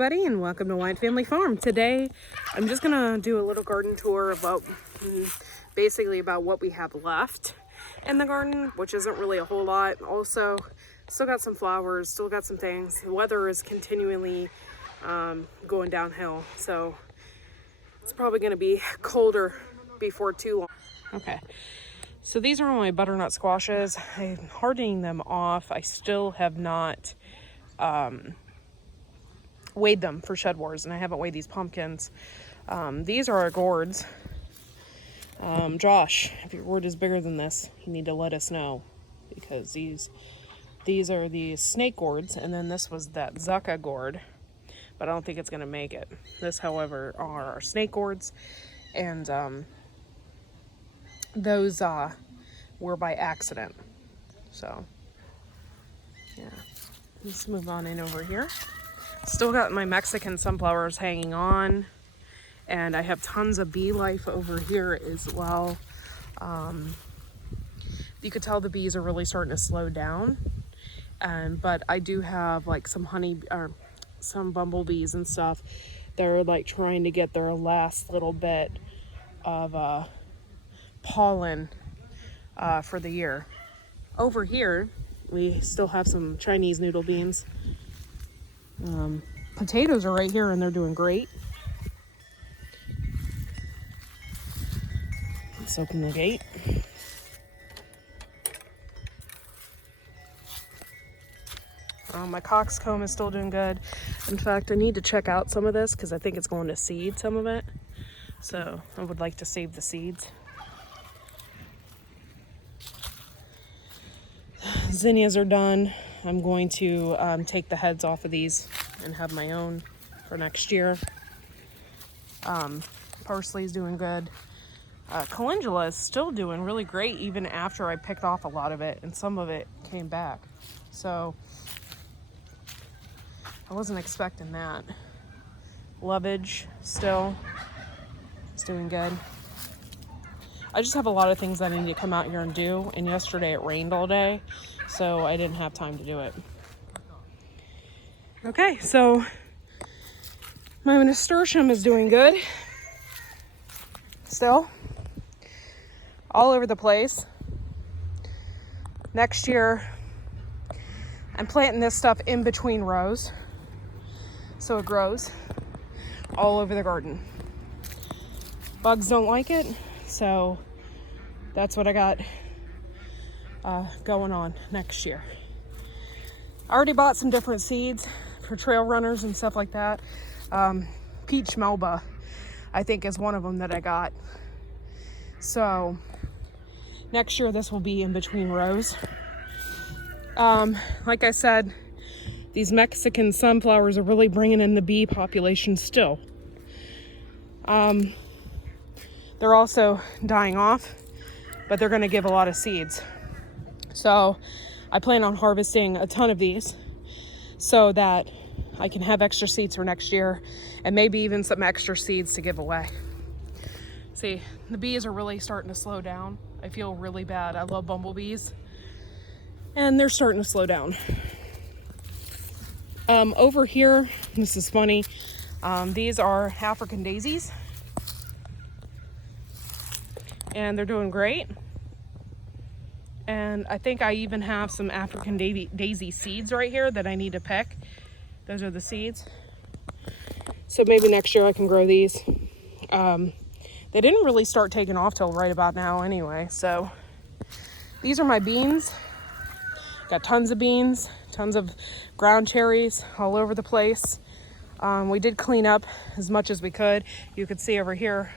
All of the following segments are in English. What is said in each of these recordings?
everybody, and welcome to Whyde Family Farm. Today I'm just gonna do a little garden tour about basically about what we have left in the garden, which isn't really a whole lot. Also, still got some flowers, still got some things. The weather is continually going downhill, so it's probably gonna be colder before too long. Okay, so these are my butternut squashes. I'm hardening them off. I still have not weighed them for shed wars, and I haven't weighed these pumpkins. These are our gourds. Josh, if your gourd is bigger than this, you need to let us know, because these are the snake gourds, and then this was that Zucca gourd, but I don't think it's going to make it. This, however, are our snake gourds, and those were by accident. So yeah, let's move on in over here. Still got my Mexican sunflowers hanging on, and I have tons of bee life over here as well. You could tell the bees are really starting to slow down, but I do have like some honey or some bumblebees and stuff. They're like trying to get their last little bit of pollen for the year. Over here we still have some Chinese noodle beans. Potatoes are right here, and they're doing great. Let's open the gate. My coxcomb is still doing good. In fact, I need to check out some of this because I think it's going to seed, some of it. So I would like to save the seeds. Zinnias are done. I'm going to take the heads off of these and have my own for next year. Parsley is doing good. Calendula is still doing really great even after I picked off a lot of it, and some of it came back. So I wasn't expecting that. Lovage still is doing good. I just have a lot of things that I need to come out here and do, and yesterday it rained all day, so I didn't have time to do it. Okay, so my nasturtium is doing good. Still all over the place. Next year I'm planting this stuff in between rows so it grows all over the garden. Bugs don't like it, so that's what I got going on next year. I already bought some different seeds for trail runners and stuff like that. Peach Melba, I think, is one of them that I got. So next year this will be in between rows. Like I said, these Mexican sunflowers are really bringing in the bee population still. They're also dying off, but they're going to give a lot of seeds. So I plan on harvesting a ton of these so that I can have extra seeds for next year, and maybe even some extra seeds to give away. See, the bees are really starting to slow down. I feel really bad. I love bumblebees, and they're starting to slow down. Over here, this is funny. These are African daisies, and they're doing great. And I think I even have some African daisy seeds right here that I need to pick. Those are the seeds. So maybe next year I can grow these. They didn't really start taking off till right about now anyway. So these are my beans. Got tons of beans, tons of ground cherries all over the place. We did clean up as much as we could. You could see over here.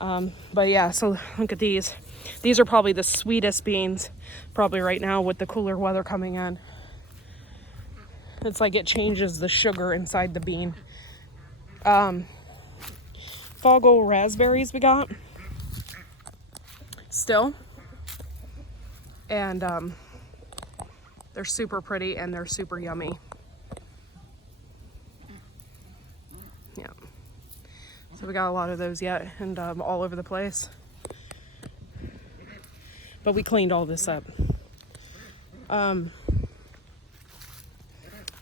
But yeah, so look at these. These are probably the sweetest beans, probably right now with the cooler weather coming in. It's like it changes the sugar inside the bean. Foggle raspberries we got still. And they're super pretty and they're super yummy. Yeah. So we got a lot of those yet, and all over the place. But we cleaned all this up.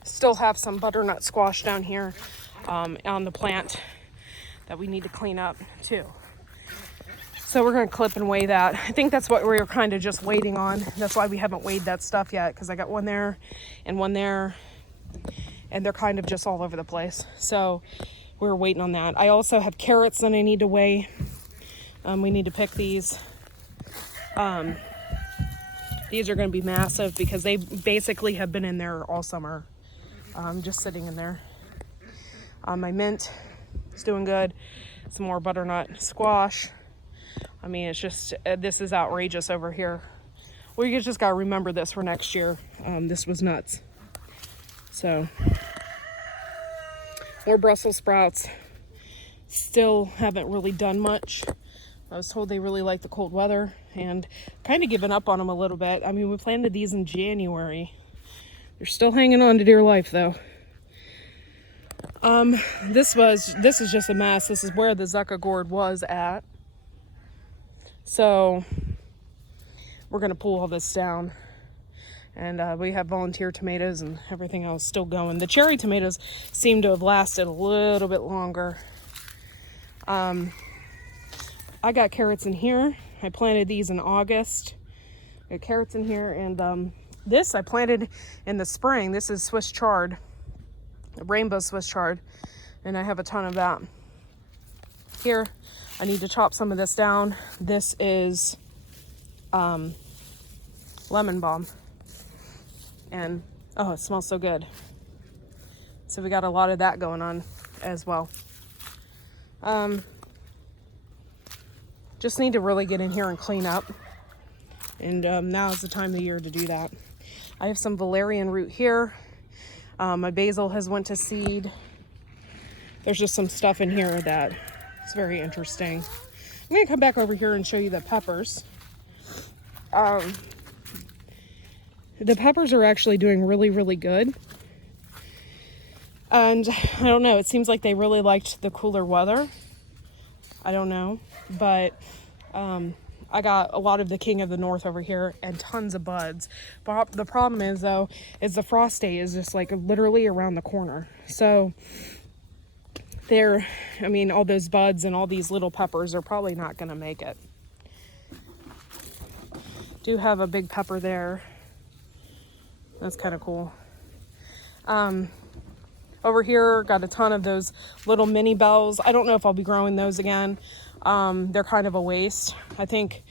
Still still have some butternut squash down here on the plant that we need to clean up too. So we're going to clip and weigh that. I think that's what we were kind of just waiting on. That's why we haven't weighed that stuff yet, because I got one there, and they're kind of just all over the place. So we're waiting on that. I also have carrots that I need to weigh. We need to pick these. These are going to be massive because they basically have been in there all summer, just sitting in there. My mint is doing good. Some more butternut squash. I mean, it's just, this is outrageous over here. Well, you just got to remember this for next year. This was nuts. So, more Brussels sprouts. Still haven't really done much. I was told they really like the cold weather, and kind of given up on them a little bit. I mean, we planted these in January. They're still hanging on to dear life, though. This is just a mess. This is where the Zucca gourd was at. So we're going to pull all this down. And we have volunteer tomatoes and everything else still going. The cherry tomatoes seem to have lasted a little bit longer. I got carrots in here. I planted these in August. I got carrots in here. And this I planted in the spring. This is Swiss chard, rainbow Swiss chard. And I have a ton of that. Here, I need to chop some of this down. This is lemon balm. And oh, it smells so good. So we got a lot of that going on as well. Just need to really get in here and clean up. And now is the time of the year to do that. I have some valerian root here. My basil has went to seed. There's just some stuff in here that is very interesting. I'm going to come back over here and show you the peppers. The peppers are actually doing really, really good. And I don't know, it seems like they really liked the cooler weather. I don't know, but I got a lot of the King of the North over here and tons of buds. But the problem is, though, is the frost day is just like literally around the corner. So I mean, all those buds and all these little peppers are probably not going to make it. Do have a big pepper there. That's kind of cool. Over here, got a ton of those little mini bells. I don't know if I'll be growing those again. They're kind of a waste. I think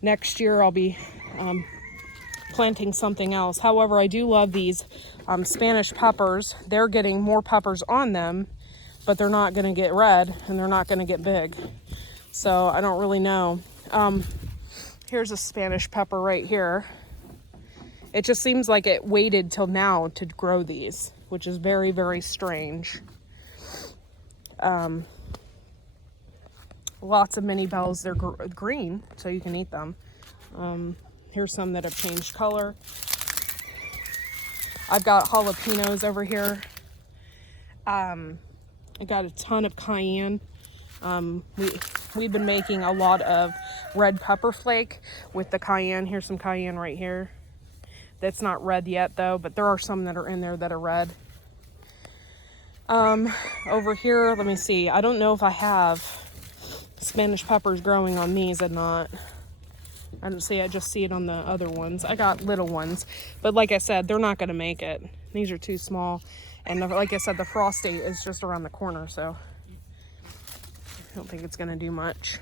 next year I'll be planting something else. However, I do love these Spanish peppers. They're getting more peppers on them, but they're not going to get red and they're not going to get big. So I don't really know. Here's a Spanish pepper right here. It just seems like it waited till now to grow these, which is very, very strange. Lots of mini bells. They're green, so you can eat them. Here's some that have changed color. I've got jalapenos over here. I got a ton of cayenne. We've been making a lot of red pepper flake with the cayenne. Here's some cayenne right here. That's not red yet though, but there are some that are in there that are red. Over here, let me see. I don't know if I have Spanish peppers growing on these or not. I don't see. I just see it on the other ones. I got little ones, but like I said, they're not going to make it. These are too small, and like I said, the frost date is just around the corner, so I don't think it's going to do much.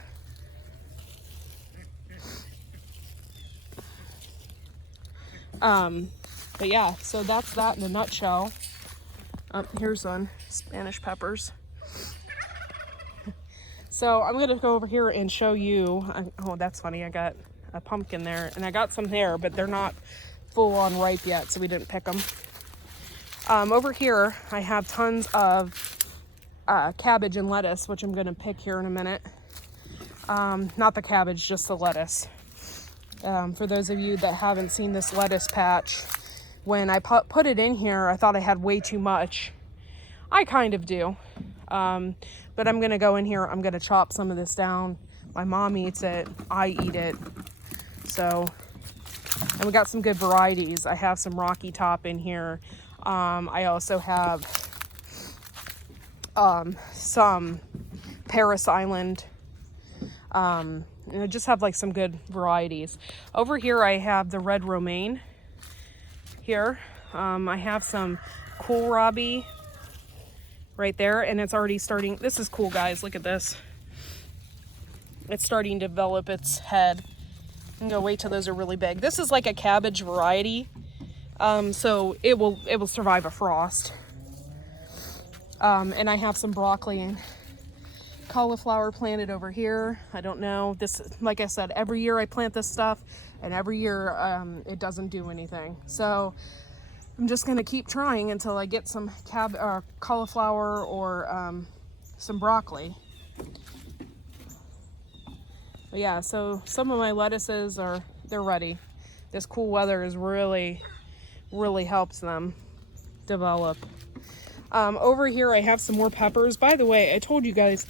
But yeah, so that's that in a nutshell. Here's some Spanish peppers. So I'm going to go over here and show you. Oh, that's funny. I got a pumpkin there, and I got some there, but they're not full on ripe yet, so we didn't pick them. Over here, I have tons of cabbage and lettuce, which I'm going to pick here in a minute. Not the cabbage, just the lettuce. For those of you that haven't seen this lettuce patch, when I put it in here, I thought I had way too much. I kind of do. But I'm going to go in here. I'm going to chop some of this down. My mom eats it. I eat it. So, and we got some good varieties. I have some Rocky Top in here. I also have some Paris Island. I just have like some good varieties. Over here I have the red romaine here. I have some kohlrabi right there, and it's already starting. This is cool, guys. Look at this. It's starting to develop its head. I'm gonna wait till those are really big. This is like a cabbage variety, so it will survive a frost. And I have some broccoli and cauliflower planted over here. I don't know. This, like I said, every year I plant this stuff, and every year it doesn't do anything. So I'm just gonna keep trying until I get some cauliflower or some broccoli. But yeah, so some of my lettuces they're ready. This cool weather is really helps them develop. Over here I have some more peppers. By the way, I told you guys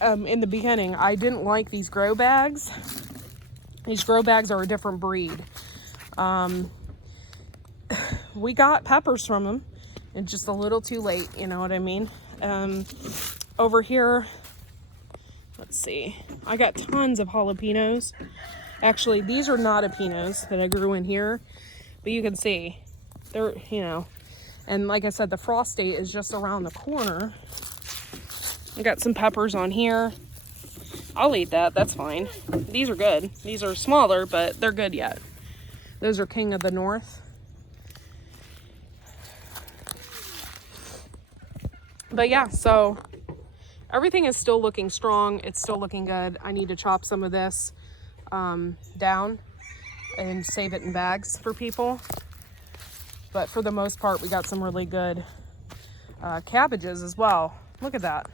in the beginning I didn't like these grow bags. These grow bags are a different breed. We got peppers from them, and just a little too late, you know what I mean? Over here, let's see, I got tons of jalapenos. Actually, these are not jalapenos that I grew in here, but you can see they're, you know, and like I said, the frost date is just around the corner. I got some peppers on here. I'll eat that, that's fine. These are good. These are smaller, but they're good yet. Those are King of the North. But yeah, so everything is still looking strong. It's still looking good. I need to chop some of this down and save it in bags for people. But for the most part, we got some really good cabbages as well. Look at that.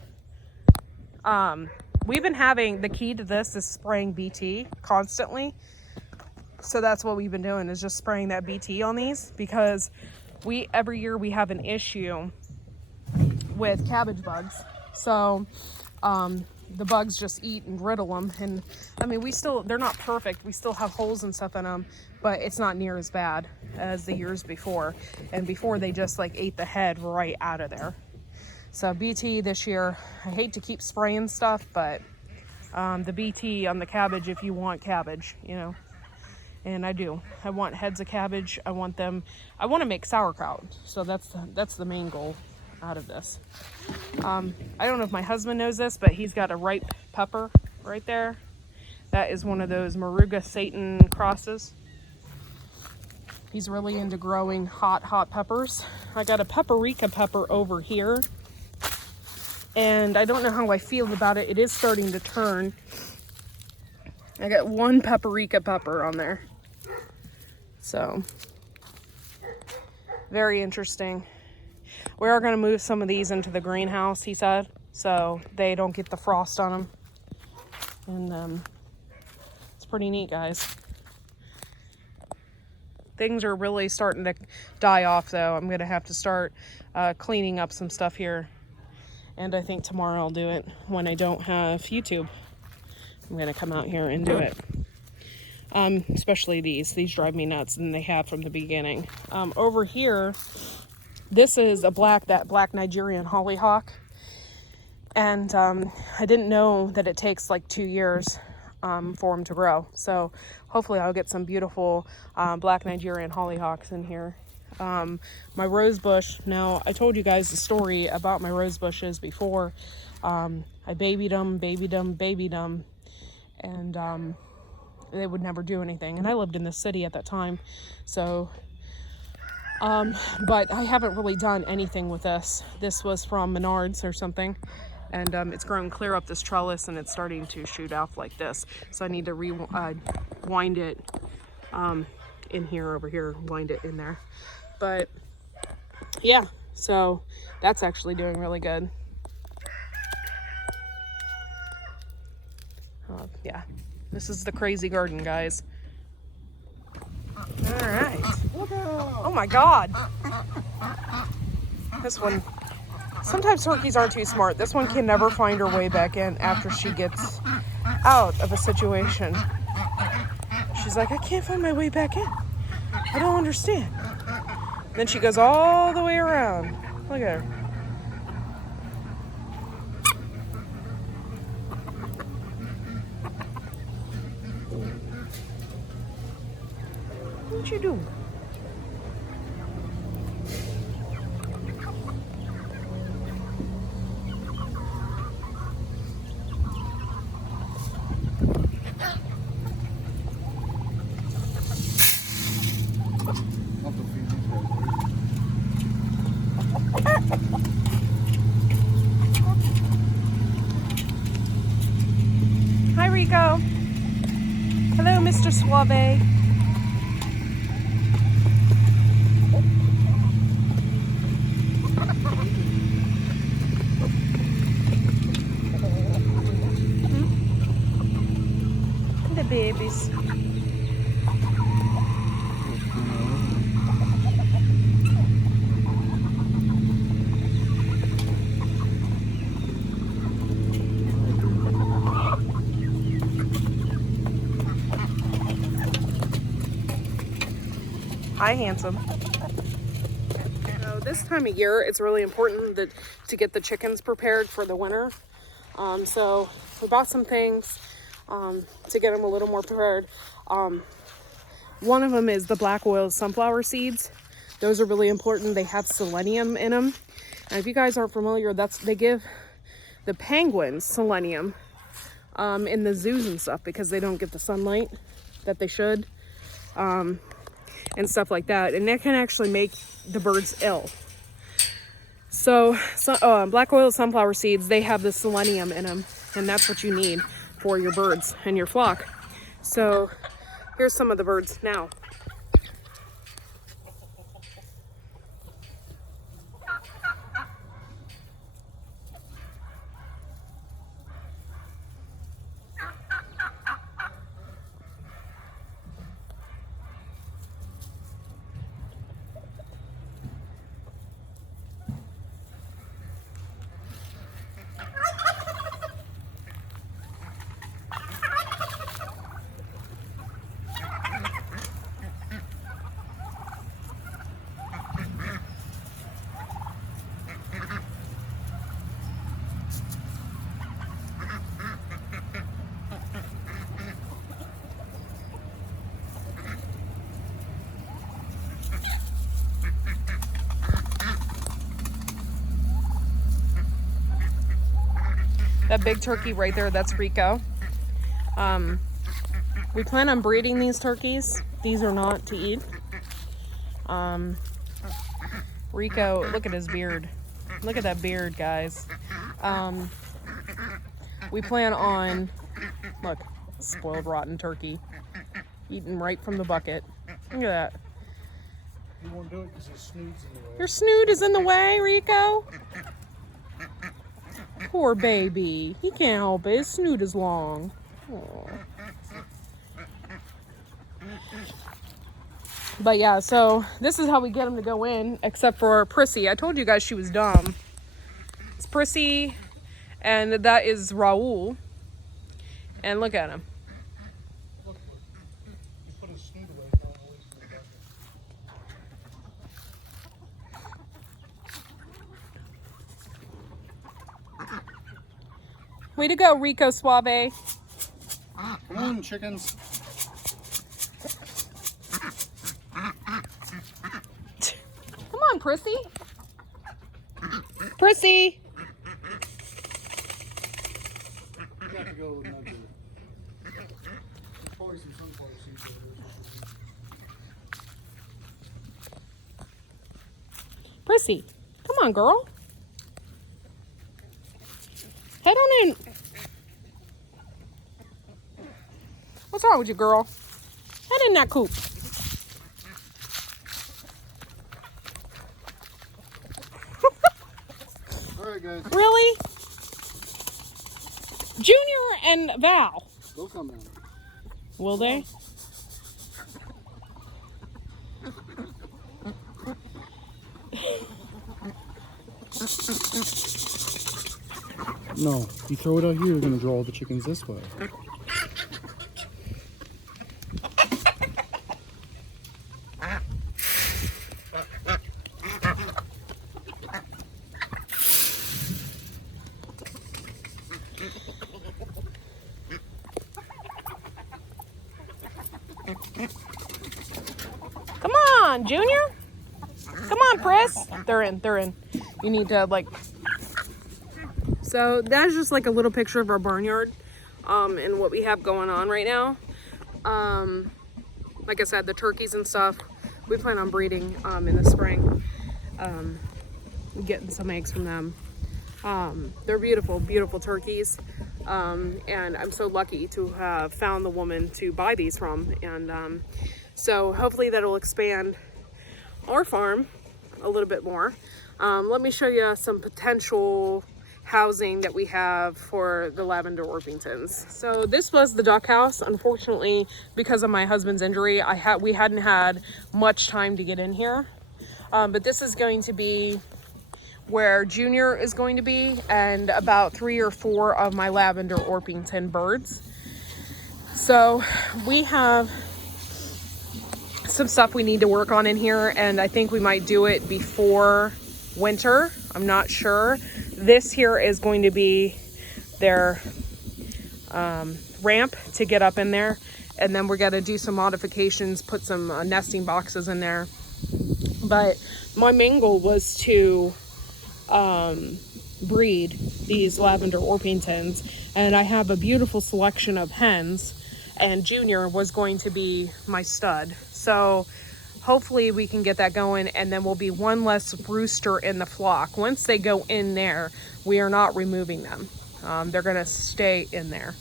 We've been having, the key to this is spraying BT constantly. So that's what we've been doing, is just spraying that BT on these, because every year we have an issue with cabbage bugs. So the bugs just eat and riddle them. And I mean, they're not perfect. We still have holes and stuff in them, but it's not near as bad as the years before. And before, they just like ate the head right out of there. So BT this year, I hate to keep spraying stuff, but the BT on the cabbage, if you want cabbage, you know, and I do. I want heads of cabbage. I want to make sauerkraut. So that's the main goal out of this. I don't know if my husband knows this, but he's got a ripe pepper right there. That is one of those Moruga Satan crosses. He's really into growing hot peppers. I got a paprika pepper over here, and I don't know how I feel about it. It is starting to turn. I got one paprika pepper on there. So, very interesting. We are going to move some of these into the greenhouse, he said, so they don't get the frost on them. And it's pretty neat, guys. Things are really starting to die off, though. I'm going to have to start cleaning up some stuff here. And I think tomorrow I'll do it when I don't have YouTube. I'm going to come out here and do it. Especially these drive me nuts, and they have from the beginning. Over here, this is that black Nigerian hollyhock, and I didn't know that it takes like 2 years for them to grow. So hopefully I'll get some beautiful black Nigerian hollyhocks in here. My rose bush, now I told you guys the story about my rose bushes before. I babied them, and they would never do anything. And I lived in the city at that time, so but I haven't really done anything with this. This was from Menards or something, and it's grown clear up this trellis, and it's starting to shoot off like this. So I need to wind it in here, over here, wind it in there. But yeah, so that's actually doing really good. Yeah, this is the crazy garden, guys. All right. Oh my God. This one, sometimes turkeys aren't too smart. This one can never find her way back in after she gets out of a situation. She's like, I can't find my way back in. I don't understand. Then she goes all the way around. Look at her. What you do? Hi, Rico. Hello, Mr. Suave. The babies. Hi, handsome. So this time of year, it's really important to get the chickens prepared for the winter. So we bought some things to get them a little more prepared. One of them is the black oil sunflower seeds. Those are really important. They have selenium in them. And if you guys aren't familiar, they give the penguins selenium in the zoos and stuff because they don't get the sunlight that they should. And stuff like that, and that can actually make the birds ill. So black oil sunflower seeds, they have the selenium in them, and that's what you need for your birds and your flock. So here's some of the birds now. That big turkey right there, that's Rico. We plan on breeding these turkeys. These are not to eat. Rico, look at his beard. Look at that beard, guys. We plan on, look, spoiled rotten turkey. Eating right from the bucket. Look at that. You won't do it because his snoot's in the way. Your snoot is in the way, Rico. Poor baby. He can't help it. His snoot is long. Aww. But yeah, so this is how we get him to go in, except for Prissy. I told you guys she was dumb. It's Prissy, and that is Raul. And look at him. Look, he put his snoot away. Now I'm always in the bucket. Way to go, Rico Suave. Come on, chickens. Come on, Prissy. Prissy. You have to go with another. Probably some sunflower seeds over there. Prissy. Come on, girl. Head on in. What's wrong with you, girl? Head in that coop. All right, guys. Really? Junior and Val. They'll come down. Will they? No, you throw it out here, you're going to draw all the chickens this way. Come on, Junior. Come on, Pris. They're in. You need to like... So that's just like a little picture of our barnyard and what we have going on right now. Like I said, the turkeys and stuff, we plan on breeding in the spring. Getting some eggs from them. They're beautiful, beautiful turkeys. And I'm so lucky to have found the woman to buy these from. And so hopefully that'll expand our farm a little bit more. Let me show you some potential housing that we have for the lavender Orpingtons. So this was the duck house. Unfortunately, because of my husband's injury, we hadn't had much time to get in here. But this is going to be where Junior is going to be, and about 3 or 4 of my lavender Orpington birds. So we have some stuff we need to work on in here, and I think we might do it before winter. I'm not sure. This here is going to be their ramp to get up in there, and then we're going to do some modifications, put some nesting boxes in there. But my main goal was to breed these lavender Orpingtons, and I have a beautiful selection of hens, and Junior was going to be my stud. So hopefully we can get that going, and then we'll be one less rooster in the flock. Once they go in there, we are not removing them. They're going to stay in there,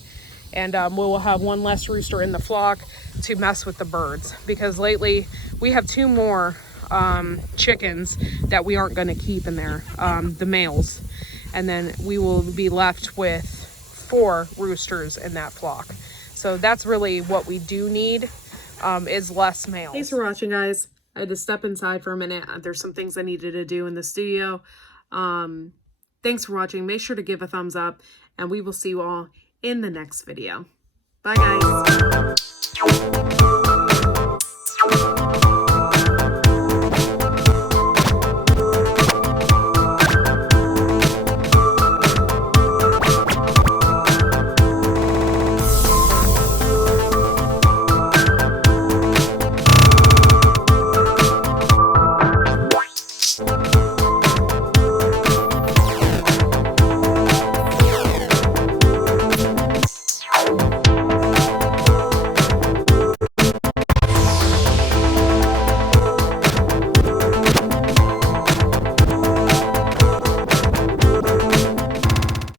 and we will have one less rooster in the flock to mess with the birds, because lately we have 2 more chickens that we aren't going to keep in there, the males, and then we will be left with 4 roosters in that flock. So that's really what we do need, is less males. Thanks for watching, guys. I had to step inside for a minute. There's some things I needed to do in the studio. Thanks for watching. Make sure to give a thumbs up, and we will see you all in the next video. Bye, guys.